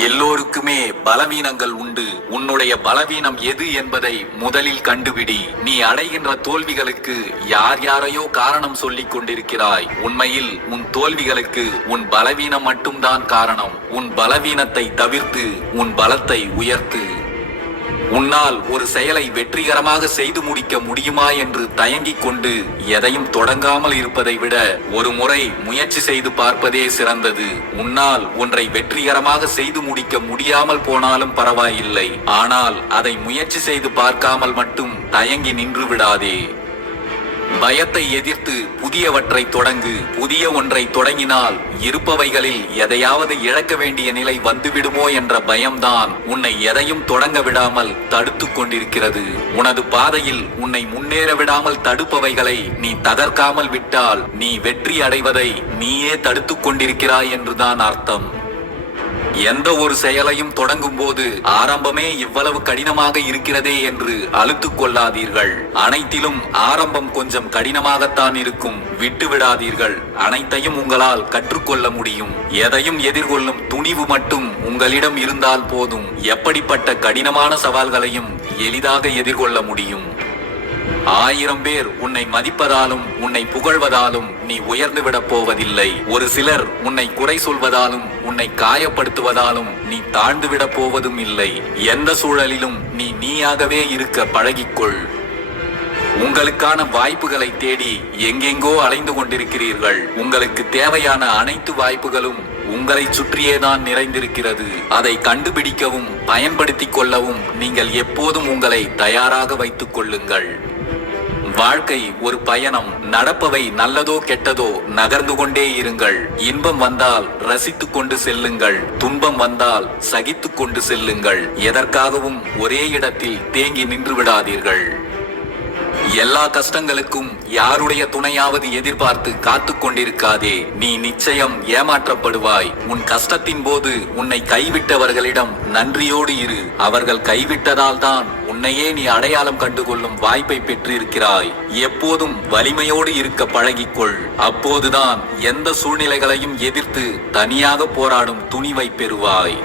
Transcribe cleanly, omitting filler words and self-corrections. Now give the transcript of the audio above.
எல்லோருக்குமே பலவீனங்கள் உண்டு. உன்னுடைய பலவீனம் எது என்பதை முதலில் கண்டுபிடி. நீ அடைகின்ற தோல்விகளுக்கு யார் யாரையோ காரணம் சொல்லிக் கொண்டிருக்கிறாய். உண்மையில் உன் தோல்விகளுக்கு உன் பலவீனம் மட்டும்தான் காரணம். உன் பலவீனத்தை தவிர்த்து உன் பலத்தை உயர்த்து. உன்னால் ஒரு செயலை வெற்றிகரமாக செய்து முடிக்க முடியுமா என்று தயங்கிக் கொண்டு எதையும் தொடங்காமல் இருப்பதை விட ஒரு முறை முயற்சி செய்து பார்ப்பதே சிறந்தது. உன்னால் ஒன்றை வெற்றிகரமாக செய்து முடிக்க முடியாமல் போனாலும் பரவாயில்லை, ஆனால் அதை முயற்சி செய்து பார்க்காமல் மட்டும் தயங்கி நின்று விடாதே. பயத்தை எதிர்த்து புதியவற்றை தொடங்கு. புதிய ஒன்றை தொடங்கினால் இருப்பவைகளில் எதையாவது இழக்க வேண்டிய நிலை வந்துவிடுமோ என்ற பயம்தான் உன்னை எதையும் தொடங்க விடாமல் தடுத்து கொண்டிருக்கிறது. உனது பாதையில் உன்னை முன்னேற விடாமல் தடுப்பவைகளை நீ தகர்க்காமல் விட்டால் நீ வெற்றி அடைவதை நீயே தடுத்து கொண்டிருக்கிறாய் என்றுதான் அர்த்தம். எந்த ஒரு செயலையும் தொடங்கும் போது ஆரம்பமே இவ்வளவு கடினமாக இருக்கிறதே என்று அலுத்துக் கொள்ளாதீர்கள். அனைத்திலும் ஆரம்பம் கொஞ்சம் கடினமாகத்தான் இருக்கும். விட்டு விடாதீர்கள். அனைத்தையும் உங்களால் கற்றுக்கொள்ள முடியும். எதையும் எதிர்கொள்ளும் துணிவு மட்டும் உங்களிடம் இருந்தால் போதும். எப்படிப்பட்ட கடினமான சவால்களையும் எளிதாக எதிர்கொள்ள முடியும். 1000 பேர் உன்னை மதிப்பதாலும் உன்னை புகழ்வதாலும் நீ உயர்ந்து விடப் போவதில்லை. ஒரு சிலர் உன்னை குறை சொல்வதாலும் உன்னை காயப்படுத்துவதாலும் நீ தாழ்ந்து விடப் போவதும் இல்லை. எந்த சூழலிலும் நீ நீயாகவே இருக்க பழகிக்கொள். உங்களுக்கான வாய்ப்புகளை தேடி எங்கெங்கோ அலைந்து கொண்டிருக்கிறீர்கள். உங்களுக்கு தேவையான அனைத்து வாய்ப்புகளும் உங்களை சுற்றியேதான் நிறைந்திருக்கிறது. அதை கண்டுபிடிக்கவும் பயன்படுத்திக் கொள்ளவும் நீங்கள் எப்போதும் உங்களை தயாராக வைத்துக் கொள்ளுங்கள். வாழ்க்கை ஒரு பயணம். நடப்பவை நல்லதோ கெட்டதோ நகர்ந்து கொண்டே இருங்கள். இன்பம் வந்தால் ரசித்துக் கொண்டு செல்லுங்கள். துன்பம் வந்தால் சகித்துக் கொண்டு செல்லுங்கள். எதற்காகவும் ஒரே இடத்தில் தேங்கி நின்று விடாதீர்கள். எல்லா கஷ்டங்களுக்கும் யாருடைய துணையாவது எதிர்பார்த்து காத்து கொண்டிருக்காதே. நீ நிச்சயம் ஏமாற்றப்படுவாய். உன் கஷ்டத்தின் போது உன்னை கைவிட்டவர்களிடம் நன்றியோடு இரு. அவர்கள் கைவிட்டதால் தான் உன்னையே நீ அடையாளம் கண்டுகொள்ளும் வாய்ப்பை பெற்றிருக்கிறாய். எப்போதும் வலிமையோடு இருக்க பழகிக்கொள். அப்போதுதான் எந்த சூழ்நிலைகளையும் எதிர்த்து தனியாக போராடும் துணிவை பெறுவாய்.